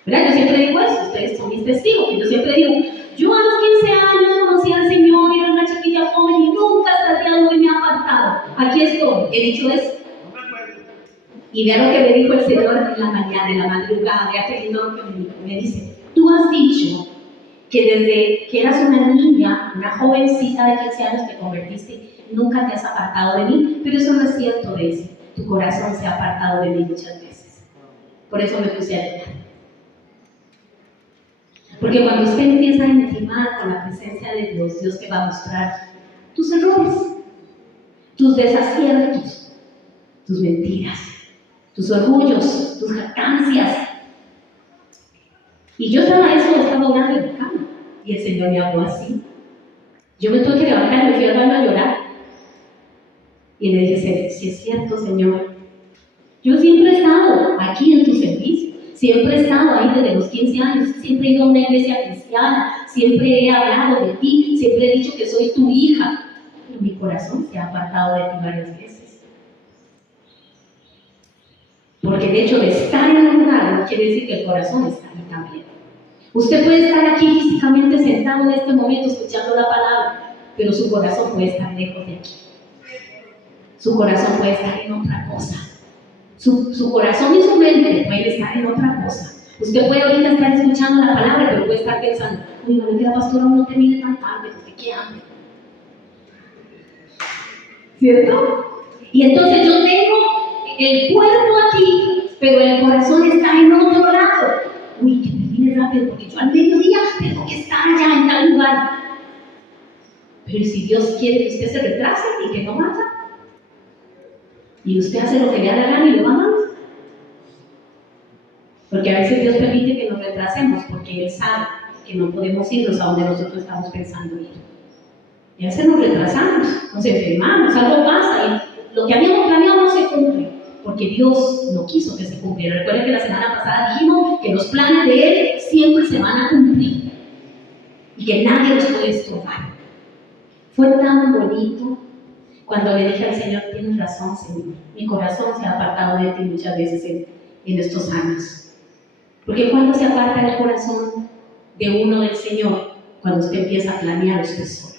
¿Verdad? Yo siempre digo eso, ustedes son mis testigos, que yo siempre digo: yo a los 15 años conocí al Señor, era una chiquilla joven y nunca hasta el día de hoy me he apartado. Aquí estoy, he dicho eso. Y vea lo que me dijo el Señor en la mañana, en la madrugada, vea qué lindo lo que me dijo. Me dice: tú has dicho que desde que eras una niña, una jovencita de 15 años te convertiste, nunca te has apartado de mí, pero eso no es cierto, Daisy. Tu corazón se ha apartado de mí muchas veces. Por eso me puse a llorar. Porque cuando usted empieza a intimar con la presencia de Dios, Dios te va a mostrar tus errores, tus desaciertos, tus mentiras, tus orgullos, tus jactancias. Y yo estaba orando en la cama y el Señor me habló así. Yo me tuve que levantar y me fui al baño a llorar. Y le dije: si es cierto, Señor, yo siempre he estado aquí en tu servicio, siempre he estado ahí desde los 15 años, siempre he ido a una iglesia cristiana, siempre he hablado de ti, siempre he dicho que soy tu hija, pero mi corazón se ha apartado de ti varias veces. Porque el hecho de estar en un lugar no quiere decir que el corazón está ahí también. Usted puede estar aquí físicamente sentado en este momento escuchando la palabra, pero su corazón puede estar lejos de aquí. Su corazón puede estar en otra cosa. Su corazón y su mente pueden estar en otra cosa. Usted puede ahorita estar escuchando la palabra, pero puede estar pensando: uy, no, que la pastora no termine tan tarde, porque qué hambre. ¿Cierto? Y entonces yo tengo el cuerpo aquí, pero el corazón está en otro lado. Uy, que termine rápido, porque yo al mediodía tengo que estar allá en tal lugar. Pero si Dios quiere que usted se retrase y que no vaya, y usted hace lo que le da la gana y lo va más. Porque a veces Dios permite que nos retrasemos porque Él sabe que no podemos irnos a donde nosotros estamos pensando ir. Y a veces nos retrasamos, nos enfermamos, algo pasa y lo que habíamos planeado no se cumple. porque Dios no quiso que se cumpliera. Recuerden que la semana pasada dijimos que los planes de Él siempre se van a cumplir y que nadie los puede estorbar. Fue tan bonito cuando le dije al Señor, tienes razón, Señor, mi corazón se ha apartado de ti muchas veces en estos años. Porque cuando se aparta el corazón de uno del Señor, cuando usted empieza a planear usted solo,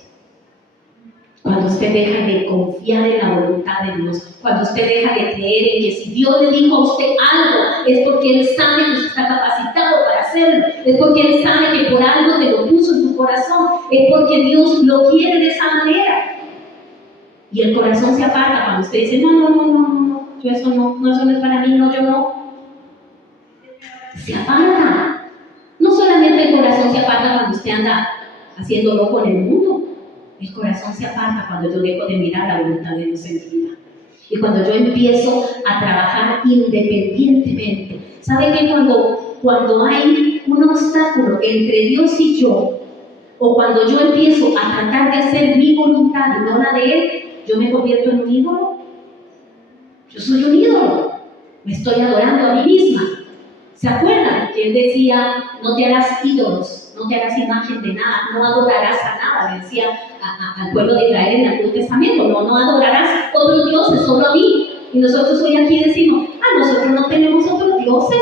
cuando usted deja de confiar en la voluntad de Dios, cuando usted deja de creer en que si Dios le dijo a usted algo, es porque Él sabe que usted está capacitado para hacerlo, es porque Él sabe que por algo te lo puso en tu corazón, es porque Dios lo quiere de esa manera. Y el corazón se aparta cuando usted dice, no, yo eso no es para mí, yo no. Se aparta. No solamente el corazón se aparta cuando usted anda haciendo loco en el mundo. El corazón se aparta cuando yo dejo de mirar la voluntad de Dios en mi vida. Y cuando yo empiezo a trabajar independientemente. ¿Sabe que cuando hay un obstáculo entre Dios y yo, o cuando yo empiezo a tratar de hacer mi voluntad y no la de Él, yo me convierto en un ídolo? Yo soy un ídolo. Me estoy adorando a mí misma. ¿Se acuerdan que Él decía, no te harás ídolos, no te harás imagen de nada, no adorarás a nada? Le decía al pueblo de Israel en el Antiguo Testamento, no adorarás otros dioses, solo a mí. Y nosotros hoy aquí decimos, nosotros no tenemos otros dioses.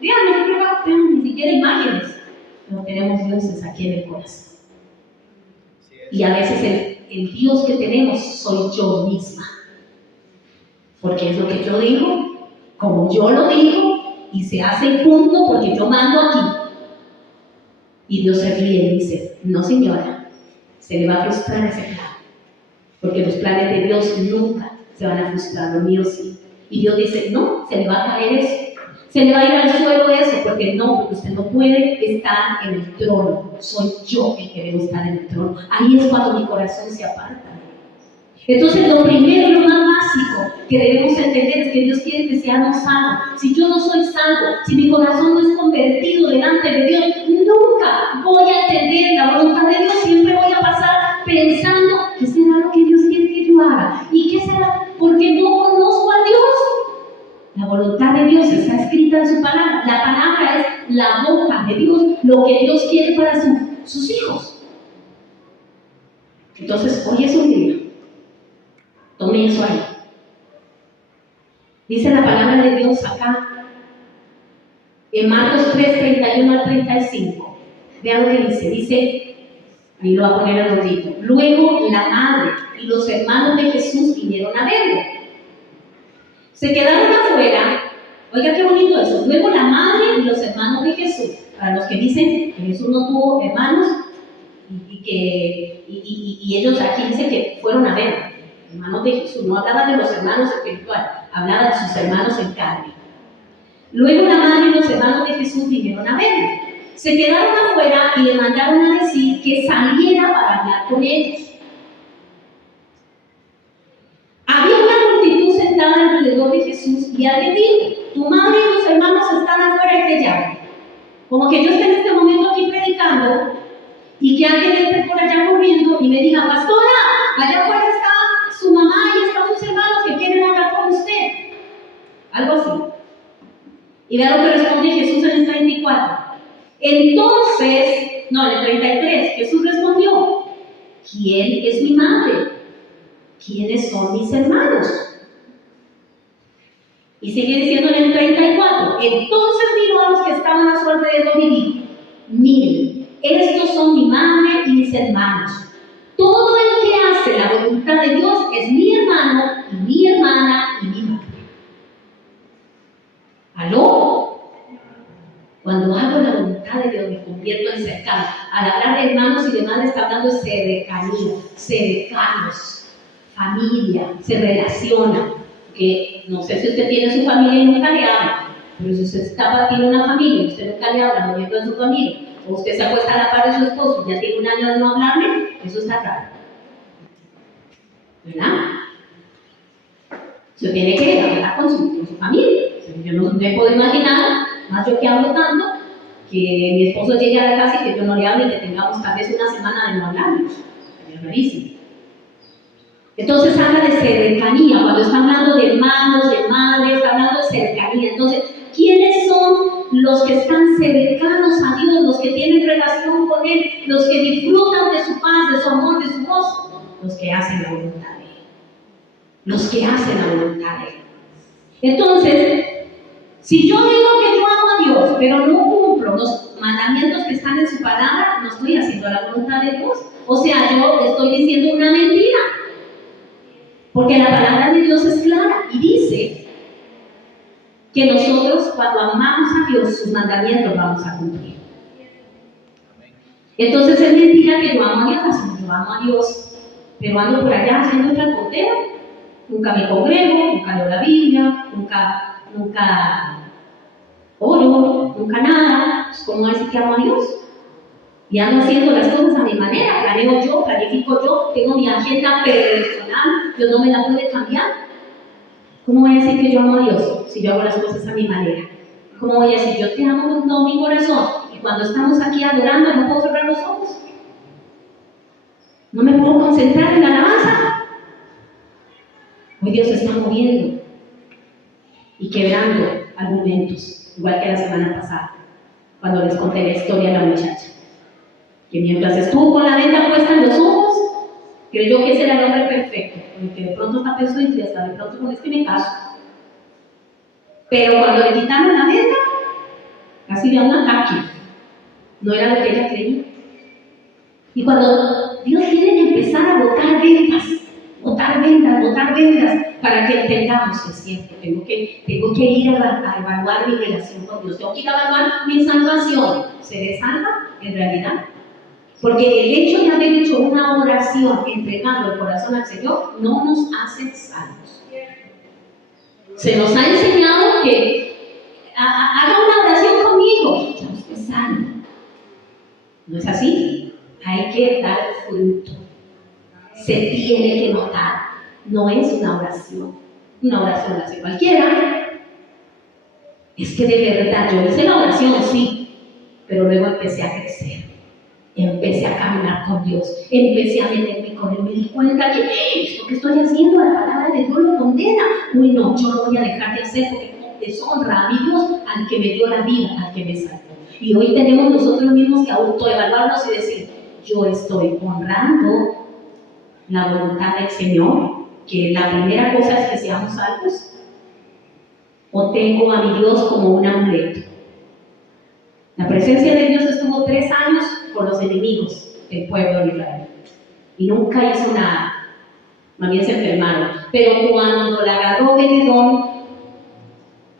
Vean, nosotros no tenemos ni siquiera imágenes, pero tenemos dioses aquí en el corazón. Y a veces el Dios que tenemos soy yo misma. Porque es lo que yo digo, como yo lo digo, y se hace punto porque yo mando aquí. Y Dios se ríe y dice, no señora, se le va a frustrar ese plan. Porque los planes de Dios nunca se van a frustrar, los míos sí. Y Dios dice, no, se le va a caer eso. Se le va a ir al suelo eso, porque usted no puede estar en el trono. Soy yo el que debo estar en el trono. Ahí es cuando mi corazón se aparta. Entonces, lo primero y lo más básico que debemos entender es que Dios quiere que seamos salvos. Si yo no soy salvo, si mi corazón no es convertido delante de Dios, nunca voy a entender la voluntad de Dios. Siempre voy a pasar pensando, ¿qué será lo que Dios quiere que yo haga? ¿Y qué será? Porque no conozco a Dios. La voluntad de Dios está escrita en su palabra. La palabra es la boca de Dios, lo que Dios quiere para sus hijos. Entonces, hoy es un día. Tome eso ahí. Dice la palabra de Dios acá, en Marcos 3, 31 al 35. Vean lo que dice. Dice, ahí lo va a poner el rodito. Luego la madre y los hermanos de Jesús vinieron a verlo. Se quedaron afuera. Oiga, qué bonito eso. Luego la madre y los hermanos de Jesús. Para los que dicen que Jesús no tuvo hermanos y ellos aquí dicen que fueron a verlo. Hermanos de Jesús, no hablaba de los hermanos espirituales, hablaba de sus hermanos en carne. Luego la madre y los hermanos de Jesús vinieron a verlo. Se quedaron afuera y le mandaron a decir que saliera para hablar con ellos. Había una multitud sentada alrededor de Jesús y alguien dijo, tu madre y tus hermanos están afuera y te llaman. Como que yo esté en este momento aquí predicando y que alguien entre por allá corriendo y me diga, pastora, allá afuera está su mamá y están sus hermanos que quieren hablar con usted. Algo así. Y vea lo que responde Jesús en el 34. Entonces, en el 33, Jesús respondió, ¿quién es mi madre? ¿Quiénes son mis hermanos? Y sigue diciendo en el 34. Entonces miró a los que estaban a su alrededor y dijo, miren, estos son mi madre y mis hermanos. Todo el que hace la voluntad de Dios es mi hermano, y mi hermana y mi madre. ¿Aló? Cuando hago la voluntad de Dios me convierto en cercano. Al hablar de hermanos y de madre está hablando de cercanía, cercanos, familia, se relaciona. Que no sé si usted tiene su familia y nunca le habla, pero si usted está tiene una familia y usted nunca le habla, no viendo a su familia, o usted se acuesta a la par de su esposo y ya tiene un año de no hablarle, eso está raro. ¿Verdad? Usted tiene que hablar con su familia. Yo no me puedo imaginar, más yo que hablo tanto, que mi esposo llegue a la casa y que yo no le hable y que tengamos tal vez una semana de no hablarnos. Es rarísimo. Entonces habla de cercanía, cuando está hablando de hermanos, de madres, está hablando de cercanía. Entonces, ¿quiénes son los que están cercanos a Dios, los que tienen relación con Él, los que disfrutan de su paz, de su amor, de su gozo? Los que hacen la voluntad de Él. Los que hacen la voluntad de Él. Entonces, si yo digo que yo amo a Dios, pero no cumplo los mandamientos que están en su palabra, no estoy haciendo la voluntad de Dios. O sea, yo estoy diciendo una mentira. Porque la palabra de Dios es clara y dice que nosotros cuando amamos a Dios, sus mandamientos vamos a cumplir. Entonces es mentira que yo amo a Dios, así yo amo a Dios, pero ando por allá haciendo otra tontera. Nunca me congrego, nunca leo la Biblia, nunca oro, nunca nada. ¿Cómo decir que amo a Dios? Y ando haciendo las cosas a mi manera, planeo yo, planifico yo, tengo mi agenda personal, Dios no me la puede cambiar. ¿Cómo voy a decir que yo amo a Dios si yo hago las cosas a mi manera? ¿Cómo voy a decir yo te amo con todo mi corazón y cuando estamos aquí adorando no puedo cerrar los ojos? ¿No me puedo concentrar en la alabanza? Hoy Dios se está moviendo y quebrando argumentos, igual que la semana pasada, cuando les conté la historia a la muchacha, que mientras estuvo con la venda puesta en los ojos, creyó que ese era el hombre perfecto, porque de pronto está pensando y hasta de pronto con este me caso. Pero cuando le quitaron la venda, casi le da un ataque. No era lo que ella creía. Y cuando Dios tiene que empezar a botar vendas, para que entendamos que es cierto, tengo que ir a evaluar mi relación con Dios, tengo que ir a evaluar mi salvación. ¿Seré salva en realidad? Porque el hecho de haber hecho una oración entregando el corazón al Señor no nos hace salvos. Se nos ha enseñado que haga una oración conmigo, ya usted es salvo. No es así. Hay que dar fruto. Se tiene que notar. No es una oración. Una oración la hace cualquiera. Es que de verdad yo hice la oración, sí, pero luego empecé a crecer. Empecé a caminar con Dios, empecé a meterme con Él, me di cuenta que esto que estoy haciendo, la palabra de Dios lo condena. Uy, no, yo lo voy a dejar de hacer porque deshonra a mi Dios, al que me dio la vida, al que me salvó. Y hoy tenemos nosotros mismos que autoevaluarnos y decir, yo estoy honrando la voluntad del Señor, que la primera cosa es que seamos salvos, o tengo a mi Dios como un amuleto. La presencia de Dios estuvo 3 años con los enemigos del pueblo de Israel y nunca hizo nada, más bien se enfermaron. Pero cuando la agarró Gedeón,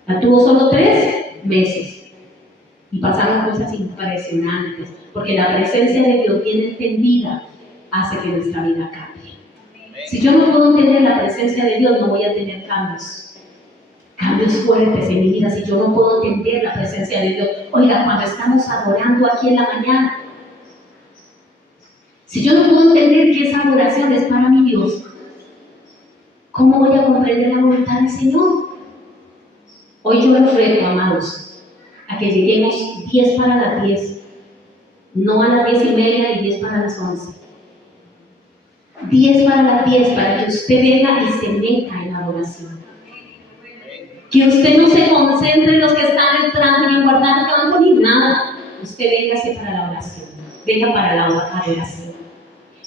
la tuvo solo 3 meses y pasaron cosas impresionantes, porque la presencia de Dios bien entendida hace que nuestra vida cambie. Si yo no puedo entender la presencia de Dios, no voy a tener cambios fuertes en mi vida. Si yo no puedo entender la presencia de Dios, oiga, cuando estamos adorando aquí en la mañana, si yo no puedo entender que esa adoración es para mi Dios, ¿cómo voy a comprender la voluntad del Señor? Hoy yo los reto, amados, a que lleguemos 10 para las 10, no a las 10:30 y 10 para las 11. 10 para las 10, para que usted venga y se meta en la adoración. Que usted no se concentre en los que están entrando ni guardando campo ni nada. Usted véngase para la oración, venga para la adoración.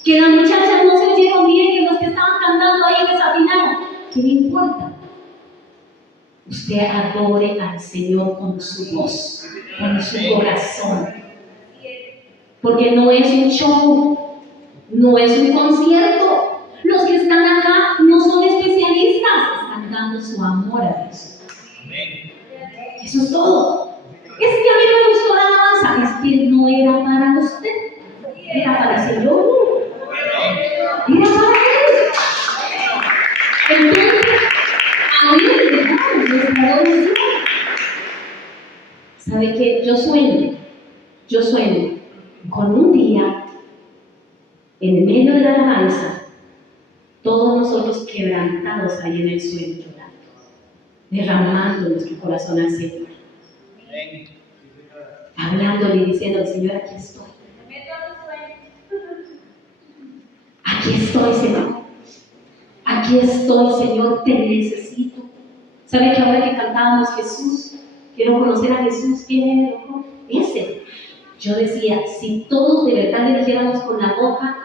Que las muchachas no se oyeron bien, que los que estaban cantando ahí desafinaron. ¿Qué le importa? Usted adore al Señor con su voz, con su corazón. Porque no es un show, no es un concierto. Los que están acá no son especialistas, están dando su amor a Dios. Eso es todo. Es que a mí me gustó la alabanza, es que no era para usted, era para el Señor. Era para Él. Entonces, a mí me dejamos nuestra adoración. ¿Sabe qué? Yo sueño con un día, en medio de la alabanza, todos nosotros quebrantados ahí en el suelo llorando, derramando nuestro corazón al Señor, hablándole y diciendo al Señor, aquí estoy. Aquí estoy, Señor. aquí estoy, Señor, te necesito. ¿Sabe que ahora que cantábamos Jesús, quiero conocer a Jesús? ¿Quién es? Ese. Yo decía, si todos de verdad le dijéramos con la boca,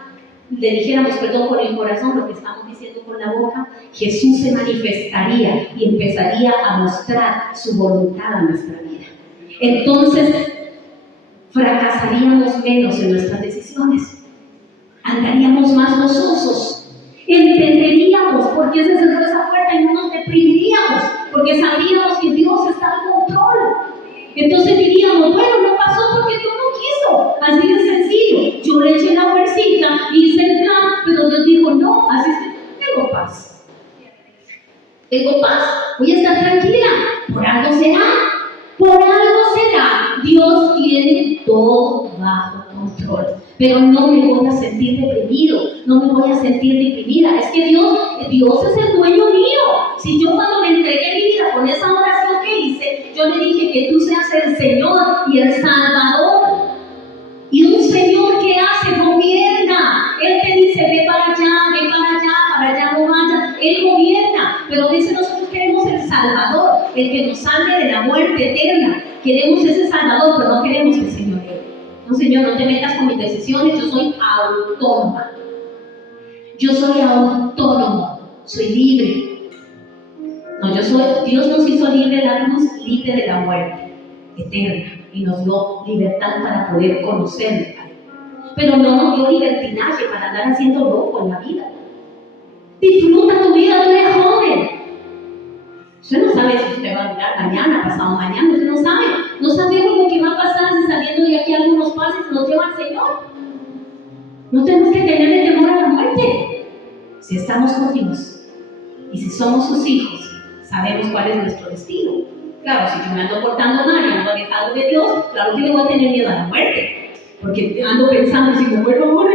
le dijéramos, perdón, con el corazón lo que estamos diciendo con la boca, Jesús se manifestaría y empezaría a mostrar su voluntad a nuestra vida. Entonces, fracasaríamos menos en nuestras decisiones, andaríamos más gozosos, entenderíamos por qué se cerró esa puerta y no nos deprimiríamos, porque sabíamos que Dios está al control. Entonces diríamos, bueno, no pasó porque Dios no quiso, así de sencillo. Yo le eché la fuercita, hice el plan, pero Dios dijo, no, así es que tengo paz. Tengo paz, voy a estar tranquila, por algo será. Por algo será, Dios tiene todo bajo control, pero no me voy a sentir deprimido, no me voy a sentir deprimida. Es que Dios es el dueño mío. Si yo cuando le entregué mi vida con esa oración que hice, yo le dije que tú seas el Señor y el Salvador. Y un Señor que hace, gobierna. Él te dice, ve para allá no vayas. Él gobierna, pero dice, nosotros queremos el Salvador, el que nos salve de la muerte eterna. Queremos ese Salvador, pero no queremos el Señor. No, Señor, no te metas con mis decisiones, yo soy autónoma. Yo soy autónomo, soy libre. No, Dios nos hizo libre de la luz, libre de la muerte eterna, y nos dio libertad para poder conocerle. Pero no nos dio libertinaje para andar haciendo loco en la vida. Disfruta tu vida, tú eres joven. Usted no sabe si usted va a durar mañana, pasado mañana, usted no sabe. No sabemos lo que va a pasar si saliendo de aquí algunos pasos nos lleva el Señor. No tenemos que tenerle temor a la muerte. Si estamos con Dios y si somos sus hijos, sabemos cuál es nuestro destino. Claro, si yo me ando portando mal y ando alejado de Dios, claro que le voy a tener miedo a la muerte. Porque ando pensando, si me muero ahora,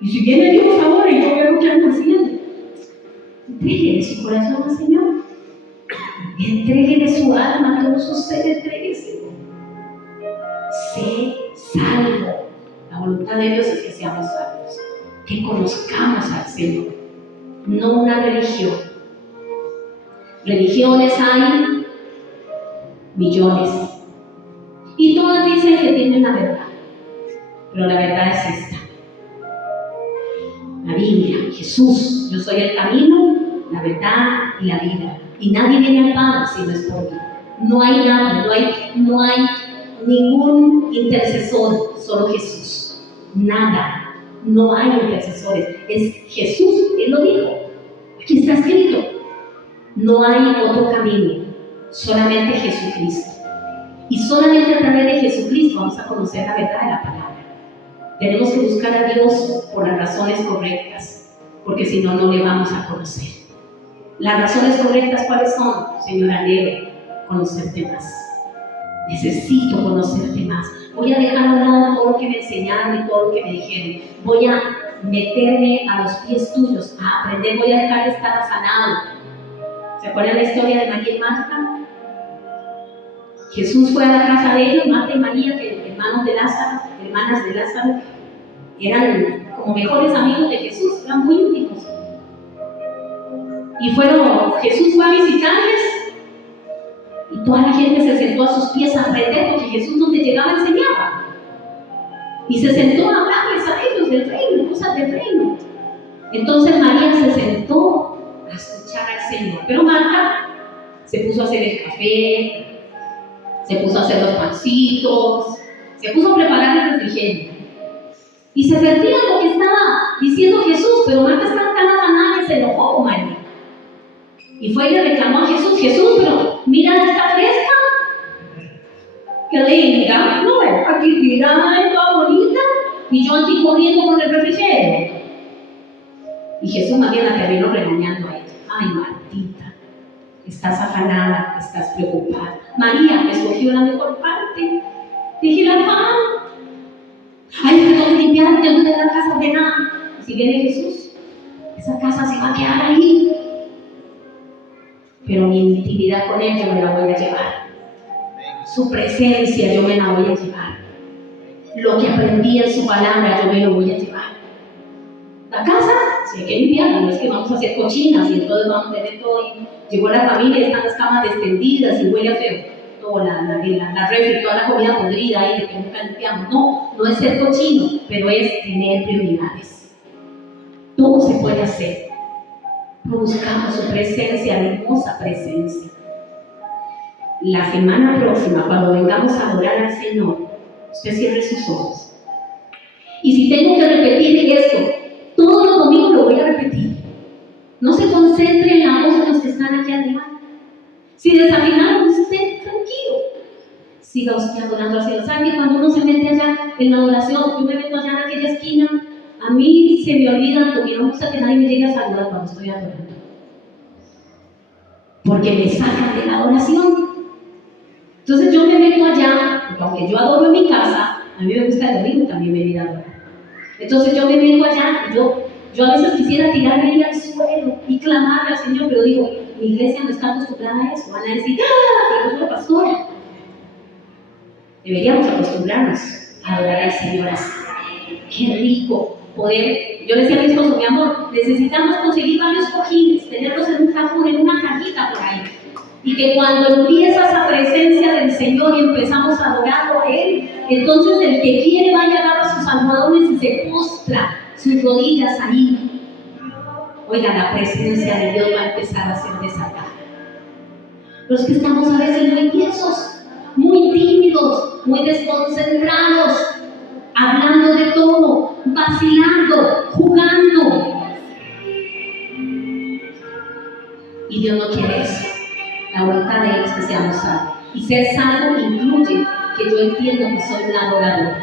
y si viene Dios ahora y yo veo lo que ando haciendo. Entréguele su corazón al Señor. Entréguele su alma, todo su ser, entréguese. Sé salvo. La voluntad de Dios es que seamos salvos, que conozcamos al Señor, no una religión. Religiones hay millones y todas dicen que tienen la verdad, pero la verdad es esta: la Biblia, Jesús. Yo soy el camino, la verdad y la vida, y nadie viene al Padre si no es por mí. No hay nadie, no hay ningún intercesor, solo Jesús. Nada, no hay intercesores, es Jesús. Él lo dijo, aquí está escrito. No hay otro camino, solamente Jesucristo. Y solamente a través de Jesucristo vamos a conocer la verdad de la palabra. Tenemos que buscar a Dios por las razones correctas, porque si no, no le vamos a conocer. Las razones correctas, ¿cuáles son? Señor, anhelo conocerte más. Necesito conocerte más. Voy a dejar a un lado todo lo que me enseñaron y todo lo que me dijeron. Voy a meterme a los pies tuyos, a aprender. Voy a dejar de estar afanado. ¿Se acuerdan la historia de María y Marta? Jesús fue a la casa de ellos, Marta y María, que hermanas de Lázaro, eran como mejores amigos de Jesús, eran muy íntimos. Y Jesús fue a visitarles y toda la gente se sentó a sus pies a aprender, porque Jesús donde llegaba enseñaba. Y se sentó a hablarles a ellos del reino, cosas del reino. Entonces María se sentó a escuchar al Señor, pero Marta se puso a hacer el café, se puso a hacer los pancitos, se puso a preparar el refrigerio. Y se perdía lo que estaba diciendo Jesús, pero Marta estaba tan afanada que se enojó con María. Y fue y le reclamó a Jesús: Jesús, pero mira, está fresca. Qué linda, no, aquí tirada y toda bonita, y yo aquí corriendo con el refrigerio. Y Jesús más bien la terminó regañando a ella. Ay, Martita, estás afanada, estás preocupada. María escogió la mejor parte. Dije, el afán. Ay, tengo que limpiar, tengo que tener la casa ordenada. Y si viene Jesús, esa casa se va a quedar ahí. Pero mi intimidad con Él yo me la voy a llevar. Su presencia yo me la voy a llevar. Lo que aprendí en su palabra yo me lo voy a llevar. La casa Si hay que limpiarla, no es que vamos a hacer cochinas y entonces vamos a tener todo. Llegó la familia, están las camas extendidas y huele feo. Toda la refri, toda la comida podrida ahí de que nunca limpiamos. No, no es ser cochino, pero es tener prioridades. Todo se puede hacer. Buscamos su presencia, hermosa presencia. La semana próxima, cuando vengamos a adorar al Señor, usted cierre sus ojos. Y si tengo que repetir esto, todos los domingos lo voy a repetir. No se concentre en la voz de los que están aquí arriba. Si desafinaron, usted tranquilo. Siga usted adorando al Señor. ¿Sabe que cuando uno se mete allá en la adoración, yo me meto allá en aquella esquina, a mí se me olvida, porque no me gusta que nadie me llegue a saludar cuando estoy adorando? Porque me sacan de la adoración. Entonces yo me meto allá, porque aunque yo adoro en mi casa, a mí me gusta el domingo también venir a adorar. Entonces yo me meto allá y yo a veces quisiera tirarme ahí al suelo y clamarle al Señor, pero digo, mi iglesia no está acostumbrada a eso. Van a decir, pero es la pastora. Deberíamos acostumbrarnos a adorar al Señor así. Qué rico poder. Yo le decía a mi esposo, mi amor, necesitamos conseguir varios cojines, tenerlos en un cajón, en una cajita por ahí. Y que cuando empieza esa presencia del Señor y empezamos a adorarlo a Él, entonces el que quiere va a llegar a sus almohadones y se postra sus rodillas ahí. Oiga, la presencia de Dios va a empezar a ser desatada. Los que estamos a veces muy tiesos, muy tímidos, muy desconcentrados, hablando de todo, vacilando, jugando. Y Dios no quiere eso. La voluntad de Él es que seamos salvos. Y ser salvo incluye que yo entiendo que soy un adorador,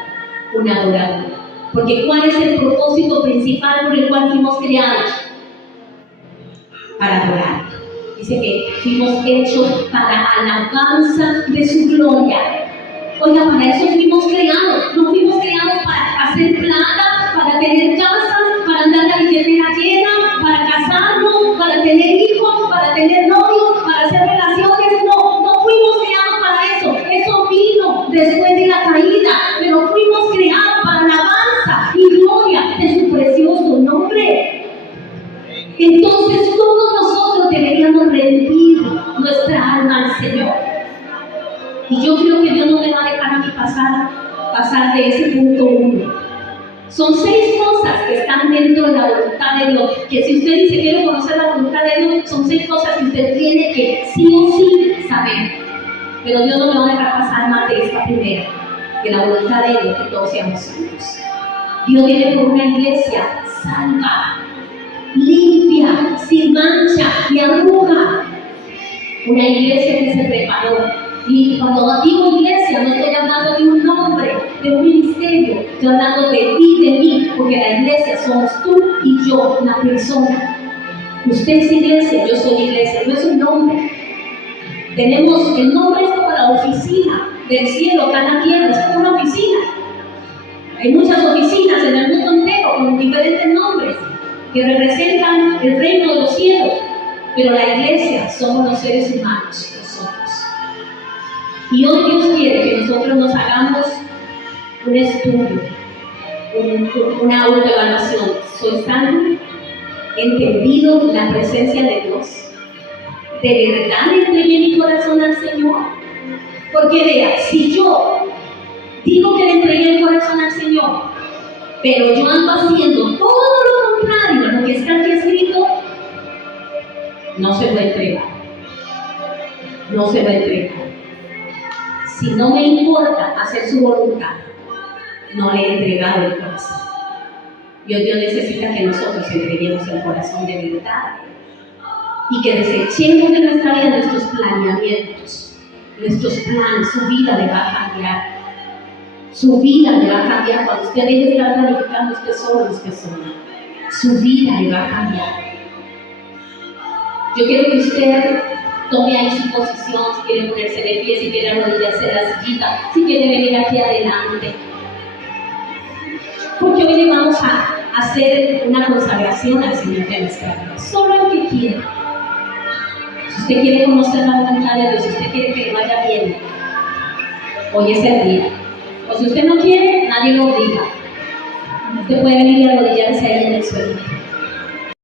un adorador. Porque ¿cuál es el propósito principal por el cual fuimos creados? Para adorar. Dice que fuimos hechos para alabanza de su gloria. Oiga, para eso fuimos creados. No fuimos creados para hacer plata, para tener casas, para andar la billetera llena, para casarnos, para tener hijos, para tener novios, para hacer relaciones. No fuimos creados para eso. Eso vino después de la caída. Pero fuimos creados para alabanza y gloria de su precioso nombre. Entonces todos nosotros deberíamos rendir nuestra alma al Señor. Y yo creo que Dios no me va a dejar a mí pasar de ese punto 1. Son 6 cosas que están dentro de la voluntad de Dios. Que si usted dice quiero conocer la voluntad de Dios, son 6 cosas que usted tiene que sí o sí saber. Pero Dios no me va a dejar pasar más de esta primera, que la voluntad de Dios, que todos seamos santos. Dios viene por una iglesia salva, limpia, sin mancha ni arruga. Una iglesia que se preparó. Y cuando digo iglesia, no estoy hablando de un nombre, de un ministerio, estoy hablando de ti, de mí, porque la iglesia somos tú y yo, una persona. Usted es iglesia, yo soy iglesia, no es un nombre. Tenemos, el nombre es como la oficina del cielo, cada tierra, es como una oficina. Hay muchas oficinas en el mundo entero con diferentes nombres que representan el reino de los cielos, pero la iglesia somos los seres humanos, nosotros. Y hoy Dios quiere que nosotros nos hagamos un estudio, una autoevaluación. ¿Soy salvo? ¿He entendido la presencia de Dios? ¿De verdad le entregué mi corazón al Señor? Porque vea, si yo digo que le entregué el corazón al Señor, pero yo ando haciendo todo lo contrario a lo que está aquí escrito, no se va a entregar. No se va a entregar. Si no me importa hacer su voluntad, no le he entregado el corazón. Y hoy Dios necesita que nosotros entreguemos el corazón de verdad y que desechemos de nuestra vida nuestros planeamientos, nuestros planes. Su vida le va a cambiar. Su vida le va a cambiar cuando usted deje de estar planificando usted solo, usted sola. Su vida le va a cambiar. Yo quiero que usted tome ahí su posición, si quiere ponerse de pie, si quiere arrodillarse en la sillita, si quiere venir aquí adelante. Porque hoy le vamos a hacer una consagración al Señor de nuestra vida. Solo el que quiera. Si usted quiere conocer la voluntad de Dios, si usted quiere que le vaya bien, hoy es el día. O si usted no quiere, nadie lo obliga. Usted puede venir y arrodillarse ahí en el suelo.